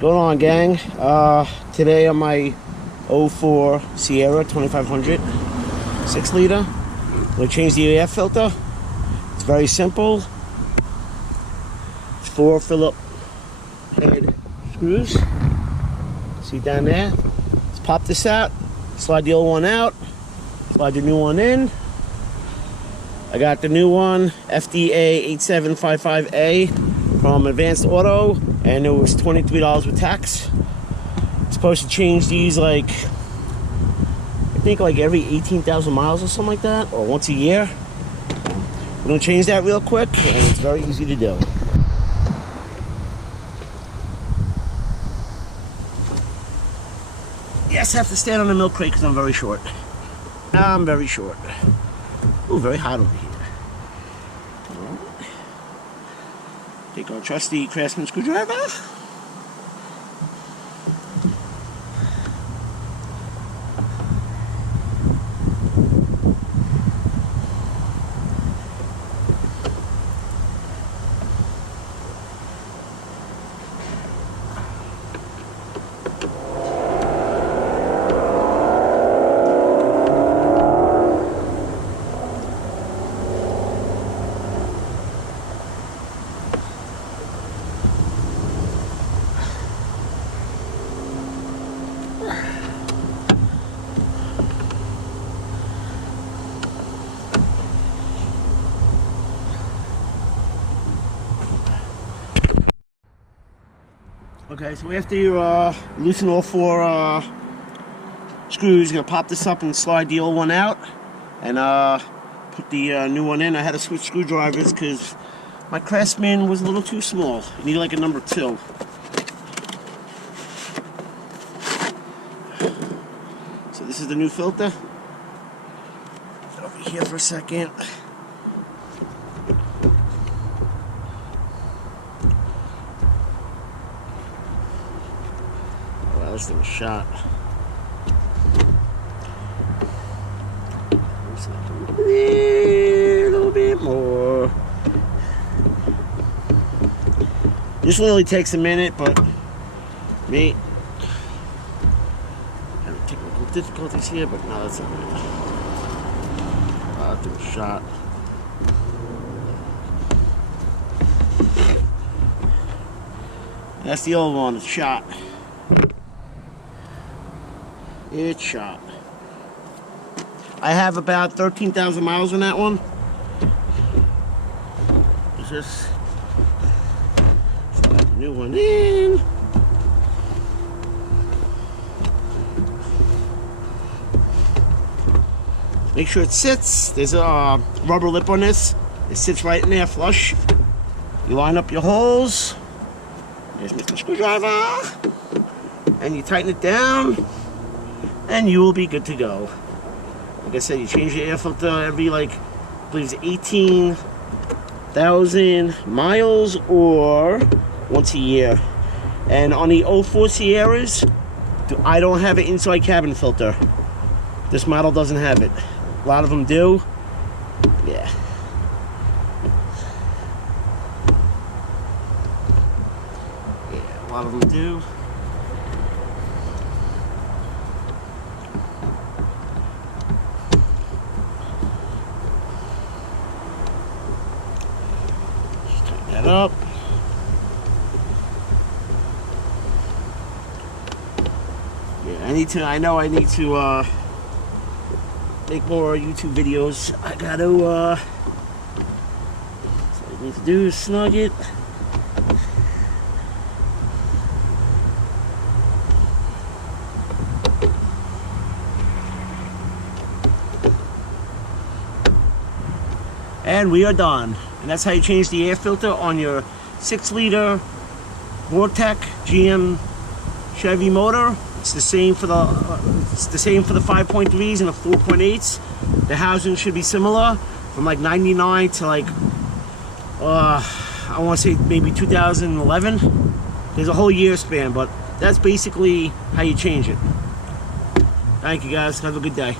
Going on, gang? Today on my 04 Sierra 2500 6 liter, I'm going to change the air filter. It's very simple. It's 4 Phillips head screws. See down there? Let's pop this out, slide the old one out, slide the new one in. I got the new one, FDA 8755A from Advanced Auto, and it was $23 with tax. It's supposed to change these I think every 18,000 miles or something like that, or once a year. We're gonna change that real quick, and it's very easy to do. Yes, I have to stand on the milk crate because I'm very short. I'm very short. Ooh, very hot over here. Take our trusty Craftsman screwdriver. Okay, so after you loosen all 4 screws, you're going to pop this up and slide the old one out and put the new one in. I had to switch screwdrivers because my Craftsman was a little too small. You need like a number 2. So this is the new filter. Get over here for a second. This thing was shot. A little bit more. This one only takes a minute, but me having technical difficulties here, but no, that's all right. That thing was shot. That's the old one, it's shot. It's shot. I have about 13,000 miles on that one. Just slide the new one in. Make sure it sits. There's a rubber lip on this. It sits right in there flush. You line up your holes. There's Mr. Screwdriver. And you tighten it down. And you will be good to go. Like I said, you change your air filter every I believe it's 18,000 miles or once a year. And on the 04 Sierras, I don't have an inside cabin filter. This model doesn't have it. A lot of them do. Yeah. Yeah, a lot of them do. Up. Yeah, I know I need to make more YouTube videos. I gotta so what I need to do is snug it. And we are done. And that's how you change the air filter on your 6 liter Vortec GM Chevy motor. It's the same for the 5.3s and the 4.8s. The housing should be similar from 99 to I want to say maybe 2011. There's a whole year span, but that's basically how you change it. Thank you guys. Have a good day.